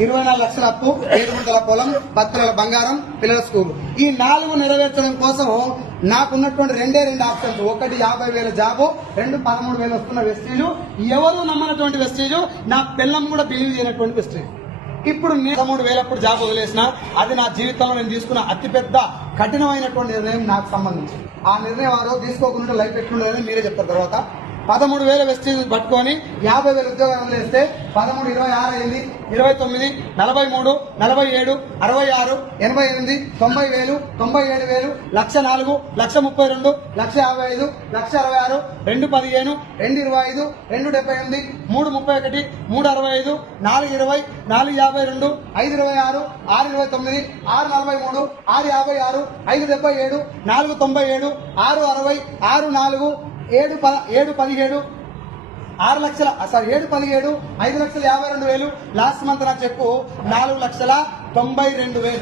24 లక్షల అప్పు, 7 గుంటల పొలం, 10 తులాల బంగారం, పిల్లల స్కూల్. ఈ 4 నెరవేర్చడం కోసం నాకున్నటువంటి రెండే 2 ఆప్షన్స్. ఒకటి 50,000 జాబు, 2 13,000 వస్తున్న వెస్టీజు. ఎవరు నమ్మనటువంటి వెస్టీజు, నా పిల్లం కూడా బిలీవ్ చేయనటువంటి వెస్టీజు. ఇప్పుడు 13,000 అప్పుడు జాబ్ వదిలేసిన, అది నా జీవితంలో నేను తీసుకున్న అతిపెద్ద కఠినమైనటువంటి నిర్ణయం నాకు సంబంధించి. ఆ నిర్ణయం ఆ రోజు తీసుకోకుండా లైఫ్ ఎట్లుండదని మీరే చెప్తారు. తర్వాత 13,000 వెస్టీజ్ పట్టుకొని 50,000 ఉద్యోగాలు వదిలేస్తే 13, 26 అయింది, 29, 43, 47, 66, 88, 90,000, 97,000, 1,04,000, 1,32,000, 1,55,000, 1,66,000, 2,15, 2,25, 2,78, 3,31, 3,65, 4,20, 4,52, 5,26, 6,29, 6,43, 6,56, 5,77, 4,97, 6,60, 6,4, 7,17, 5,52,000. లాస్ట్ మంత్ నా చెప్పు 4,92,000.